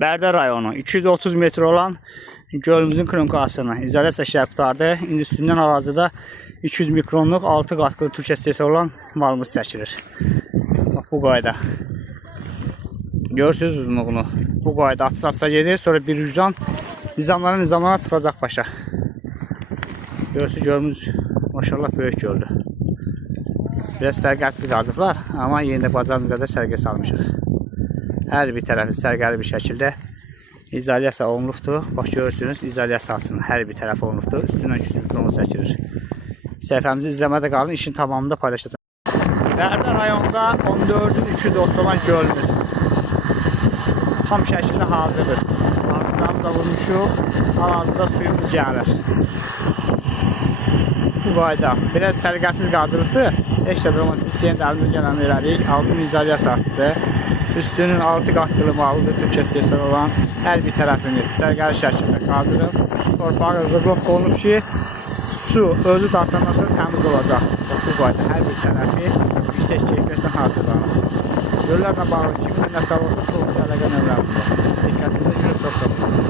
Bərdə rayonu 230 metr olan gölümüzün kronkasını izolyasiya işləri qutardı. İndi üstündən hal-hazırda 200 mikronluq 6 qatqılı Türkiyə stresi olan malımız çəkilir. Bax, bu qayda. Görürsünüz uzunluğunu. Bu qayda atı-atı gedir. Sonra bir ucdan nizamlara çıxacaq başa. Görürsünüz gölümüz maşallah böyük göldür. Biraz sərgəsiz qazıblar, amma yenə də bacarımız qədər sərgə salmışıq. Hər bir tərəfi sərgəli bir şəkildə izolyasiya olunubdur. Bax, görürsünüz izolyasiyasının hər bir tərəfi olunubdur. Üstündən 200 mikron çəkilir. Səhifəmizi izləmədə qalın, işin tamamında paylaşacağım. Bərdə rayonunda 14-ün 230 olan gölümüz tam şəkildə hazırdır. Ağızlarımı da vurmuşuq, hal-hazırda suyumuz gəlir. Bu qayda biraz sərgəsiz qazılıbdır. Heç də olmaz, biz yenə də əlimizə gələn elədik. Altın izolyasiyasıdır. Üstünün 6 qatqılı malıdır. Türkiyə stresi olan hər bir tərəfini sərgəli şəkildə qazılıb. Torpağı qırılıb olunub ki, su özü dartandan sonra təmiz olacaq. Bu qayda hər bir tərəfi yüksək keyfiyyətlə hazırlanır. Göllərlə bağlı 2000 nəsəl olsa, çox əlaqə növləridir. Diqqətinizə görə çox.